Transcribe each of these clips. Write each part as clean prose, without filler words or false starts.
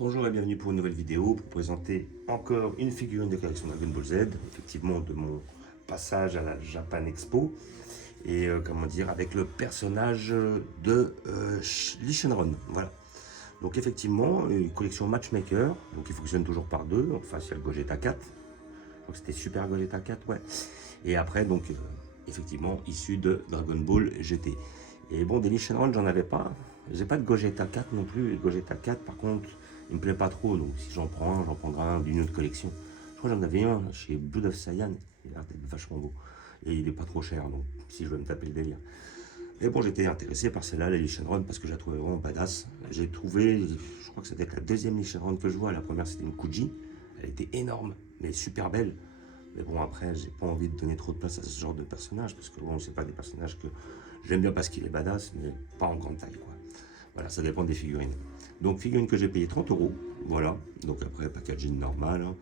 Bonjour et bienvenue pour une nouvelle vidéo pour présenter encore une figurine de collection Dragon Ball Z, effectivement de mon passage à la Japan Expo et comment dire avec le personnage de Lee Shenron. Voilà. Donc effectivement une collection Matchmaker, donc il fonctionne toujours par deux. En face il y a le Gogeta 4, donc c'était Super Gogeta 4, ouais. Et après donc effectivement issu de Dragon Ball GT. Et bon, des Lee Shenron j'en avais pas. J'ai pas de Gogeta 4 non plus. Et Gogeta 4 par contre il me plaît pas trop, donc si j'en prends un, j'en prendrai un d'une autre collection. Je crois que j'en avais un chez Blood of Saiyan, il a l'air d'être vachement beau. Et il est pas trop cher, donc si je veux me taper le délire. Et bon, j'étais intéressé par celle-là, la Lee Shenron, parce que je la trouvais vraiment badass. J'ai trouvé, je crois que c'était la deuxième Lee Shenron que je vois. La première c'était une Kuji, elle était énorme, mais super belle. Mais bon, après, j'ai pas envie de donner trop de place à ce genre de personnage, parce que bon, c'est pas des personnages que j'aime bien parce qu'il est badass, mais pas en grande taille, quoi. Voilà, ça dépend des figurines. Donc, figurine que j'ai payé 30 €. Voilà. Donc, après, packaging normal. Hein.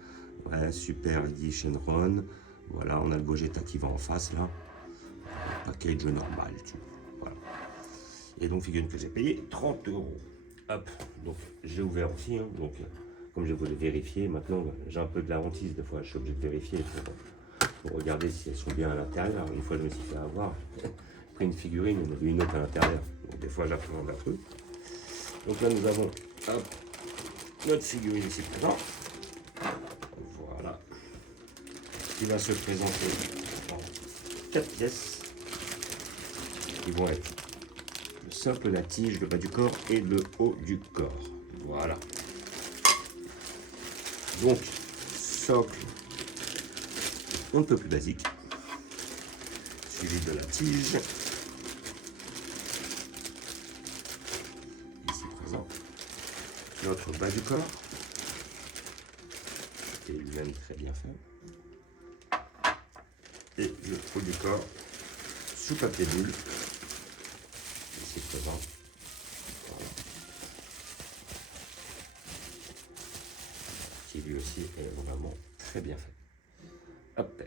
Ouais, super Lee Shenron. Voilà, on a le Gogeta qui va en face, là. Package normal, tu vois. Voilà. Et donc, figurine que j'ai payé 30 €. Hop. Donc, j'ai ouvert aussi. Hein. Donc, comme je voulais vérifier, maintenant, j'ai un peu de la hantise. Des fois, je suis obligé de vérifier pour regarder si elles sont bien à l'intérieur. Une fois, je me suis fait avoir. J'ai pris une figurine, il y en avait une autre à l'intérieur. Donc, des fois, j'appréhende un truc. Donc là, nous avons notre figurine ici présent. Voilà. Qui va se présenter en 4 pièces. Qui vont être le socle, la tige, le bas du corps et le haut du corps. Voilà. Donc, socle, on ne peut plus basique. Suivi de la tige. Notre bas du corps, qui est lui-même très bien fait, et le haut du corps sous papier boule, ici présent, voilà. Qui lui aussi est vraiment très bien fait. Hop,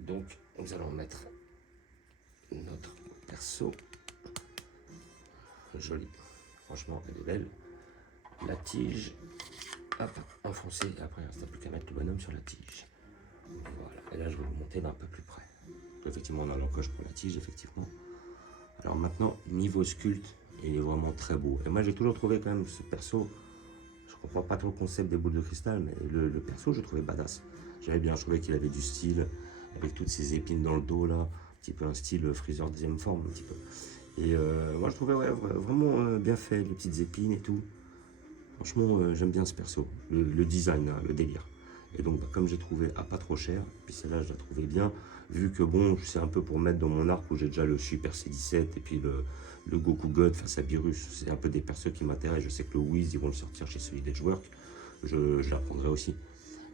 donc nous allons mettre notre perso, joli, franchement elle est belle. La tige, hop, enfoncée, et après il ne reste plus qu'à mettre le bonhomme sur la tige. Voilà, et là je vais vous monter d'un peu plus près. Effectivement on a l'encoche pour la tige, effectivement. Alors maintenant, niveau sculpte, il est vraiment très beau. Et moi j'ai toujours trouvé quand même ce perso, je comprends pas trop le concept des boules de cristal, mais le perso je trouvais badass. J'aimais bien, je trouvais qu'il avait du style, avec toutes ces épines dans le dos là, un petit peu un style Freezer deuxième forme, un petit peu. Et moi je trouvais ouais, vraiment bien fait, les petites épines et tout. Franchement, j'aime bien ce perso, le design, hein, le délire. Et donc, bah, comme j'ai trouvé à pas trop cher, puis celle-là, je la trouvais bien, vu que bon, c'est un peu pour mettre dans mon arc où j'ai déjà le Super C17 et puis le Goku God face à Beerus. C'est un peu des persos qui m'intéressent. Je sais que le Whis, ils vont le sortir chez Solid Edgework. Je la prendrai aussi,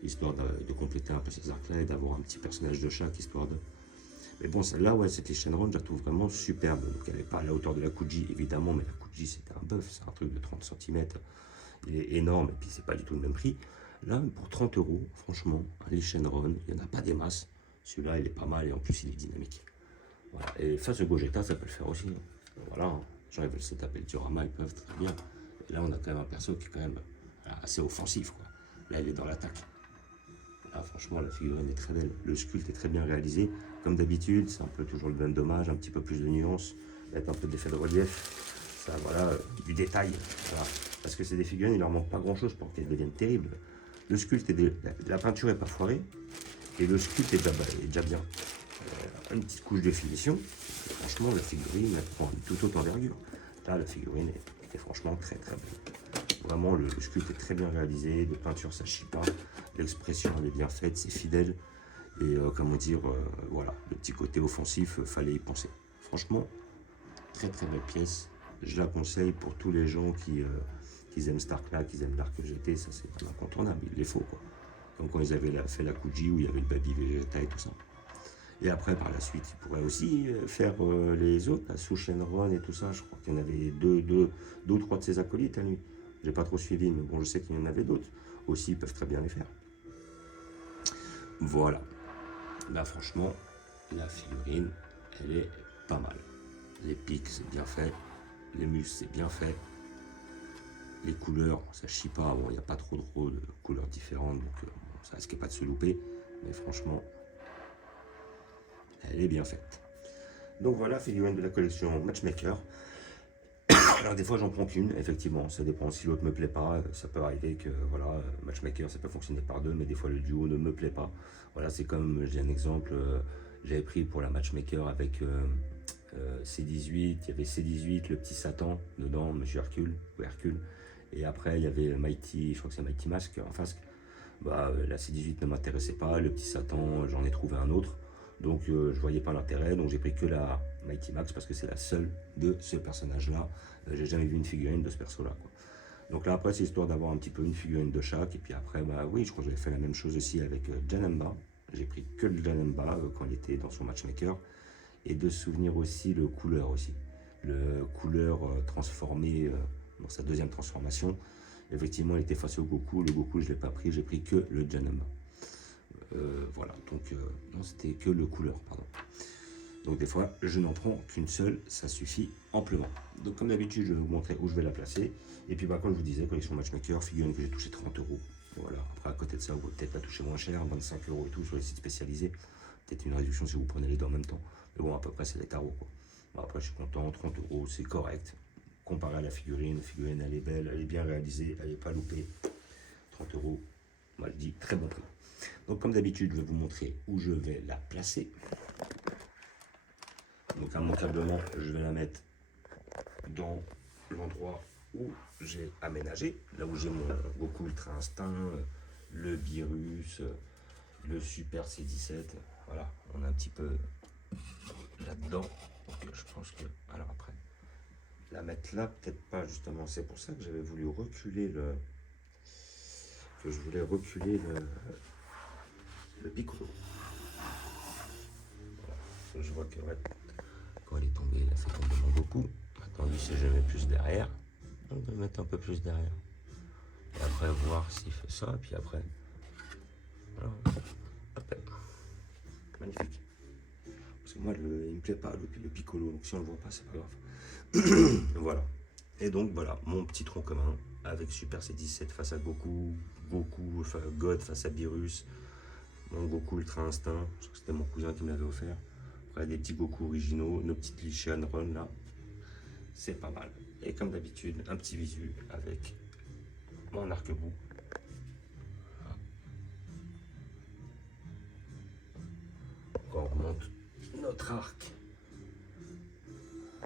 histoire de compléter un peu ces arcs-là et d'avoir un petit personnage de chaque, histoire de... Mais bon, celle-là, ouais, c'était Shenron, je la trouve vraiment superbe. Donc, elle n'est pas à la hauteur de la Kuji, évidemment, mais la Kuji, c'était un bœuf, c'est un truc de 30 cm. Il est énorme et puis c'est pas du tout le même prix. Là, pour 30 €, franchement, les Shenron, il n'y en a pas des masses. Celui-là, il est pas mal et en plus, il est dynamique. Voilà. Et face au Gogeta, ça peut le faire aussi. Voilà, hein. Les gens ils veulent se taper le diorama, ils peuvent très bien. Et là, on a quand même un perso qui est quand même assez offensif, quoi. Là, il est dans l'attaque. Là, franchement, la figurine est très belle. Le sculpte est très bien réalisé. Comme d'habitude, c'est un peu toujours le même dommage, un petit peu plus de nuances, avec un peu d'effet de relief. Ça, voilà, du détail. Voilà. Parce que c'est des figurines, il leur manque pas grand chose pour qu'elles deviennent terribles. Le sculpte, la peinture est pas foirée, et le sculpte est déjà bien. Une petite couche de finition, franchement la figurine elle prend une toute autre envergure. Là la figurine était franchement très très belle. Vraiment le sculpte est très bien réalisé, de peinture ça chie pas, l'expression elle est bien faite, c'est fidèle. Et comment dire, voilà, le petit côté offensif, fallait y penser. Franchement, très très belle pièce. Je la conseille pour tous les gens qui aiment Starcla, qui aiment l'arc GT, ça c'est incontournable, il les faut quoi. Comme quand ils avaient fait la Kuji où il y avait le Baby Vegeta et tout ça. Et après par la suite, ils pourraient aussi faire les autres, la Sous Shenron et tout ça. Je crois qu'il y en avait deux ou trois de ses acolytes à lui. J'ai pas trop suivi, mais bon, je sais qu'il y en avait d'autres. Aussi, ils peuvent très bien les faire. Voilà. Là, franchement, la figurine, elle est pas mal. Les pics, c'est bien fait. Les muscles, c'est bien fait. les couleurs, ça chie pas, bon, il n'y a pas trop de couleurs différentes, donc bon, ça risque pas de se louper, mais franchement, elle est bien faite. Donc voilà, figurine de la collection Matchmaker. Alors des fois j'en prends qu'une, effectivement, ça dépend si l'autre me plaît pas, ça peut arriver que voilà, Matchmaker ça peut fonctionner par deux, mais des fois le duo ne me plaît pas. Voilà, c'est comme, j'ai un exemple, j'avais pris pour la Matchmaker avec C18, il y avait C18, le petit Satan dedans, Monsieur Hercule, ou Hercule, et après il y avait Mighty, je crois que c'est Mighty Mask en face. Bah, la C18 ne m'intéressait pas, le petit Satan, j'en ai trouvé un autre. Donc je voyais pas l'intérêt, donc j'ai pris que la Mighty Max parce que c'est la seule de ce personnage-là. J'ai jamais vu une figurine de ce perso-là. Donc là après c'est histoire d'avoir un petit peu une figurine de chaque. Et puis après, bah oui, je crois que j'avais fait la même chose aussi avec Janemba. J'ai pris que le Janemba quand il était dans son matchmaker. Et de souvenir aussi le couleur aussi. Le couleur transformé dans sa deuxième transformation. Effectivement, il était face au Goku. Le Goku, je ne l'ai pas pris, j'ai pris que le Janemba. Voilà, donc non, c'était que le couleur, pardon. Donc des fois, je n'en prends qu'une seule, ça suffit amplement. Donc comme d'habitude, je vais vous montrer où je vais la placer. Et puis bah, comme je vous disais, collection Matchmaker, figurine que j'ai touché 30 euros. Voilà, après à côté de ça, vous pouvez peut-être la toucher moins cher, 25 euros et tout sur les sites spécialisés. Peut-être une réduction si vous prenez les deux en même temps. Mais bon, à peu près, c'est les tarots, quoi. Bon, après, je suis content, 30 euros, c'est correct. Comparé à la figurine, elle est belle, elle est bien réalisée, elle n'est pas loupée. 30 euros, moi je dis très bon prix. Donc comme d'habitude, je vais vous montrer où je vais la placer. Donc immanquablement, je vais la mettre dans l'endroit où j'ai aménagé, là où j'ai mon Goku Ultra Instinct, le Beerus, le Super C17. Voilà, on est un petit peu là-dedans. Donc je pense que, alors après, la mettre là, peut-être pas justement. C'est pour ça que j'avais voulu reculer le Piccolo. Voilà. Je vois que ouais, quand elle est tombée, elle a fait tomber mon Goku. Maintenant, lui, si je mets plus derrière, on va mettre un peu plus derrière. Et après, voir s'il fait ça. Et puis après, voilà. Hop, magnifique. Parce que moi, il me plaît pas, le Piccolo. Donc si on le voit pas, c'est pas grave. Voilà. Et donc, voilà, mon petit tronc commun avec Super C17 face à Goku, enfin, God face à Beerus, mon Goku Ultra Instinct, je crois que c'était mon cousin qui me l'avait offert. Après, des petits Goku originaux, nos petites Lichian Run là, c'est pas mal. Et comme d'habitude, un petit visu avec mon arc-bout. On remonte notre arc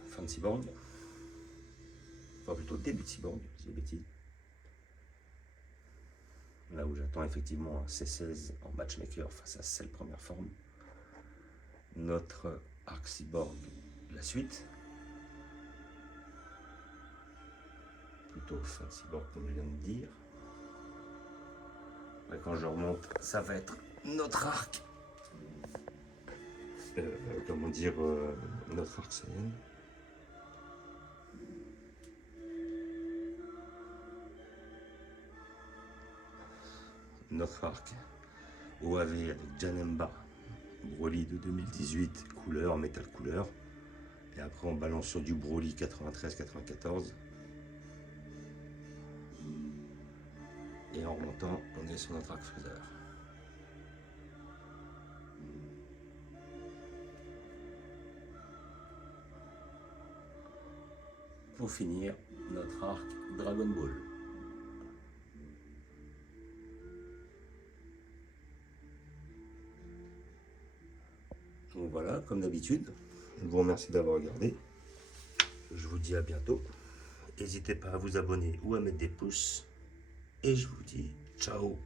fin de cyborg, enfin plutôt début de cyborg, si j'ai bêtise. Là où j'attends effectivement un C16 en matchmaker face à celle première forme. Notre arc cyborg, la suite. Plutôt fin de cyborg comme je viens de dire. Et quand je remonte, ça va être notre arc. Comment dire, notre arc Saiyan. Notre arc OAV avec Janemba, Broly de 2018, couleur, métal couleur. Et après on balance sur du Broly 93-94. Et en remontant, on est sur notre arc Freezer. Pour finir, notre arc Dragon Ball. Donc voilà, comme d'habitude, je vous remercie d'avoir regardé. Je vous dis à bientôt. N'hésitez pas à vous abonner ou à mettre des pouces. Et je vous dis ciao.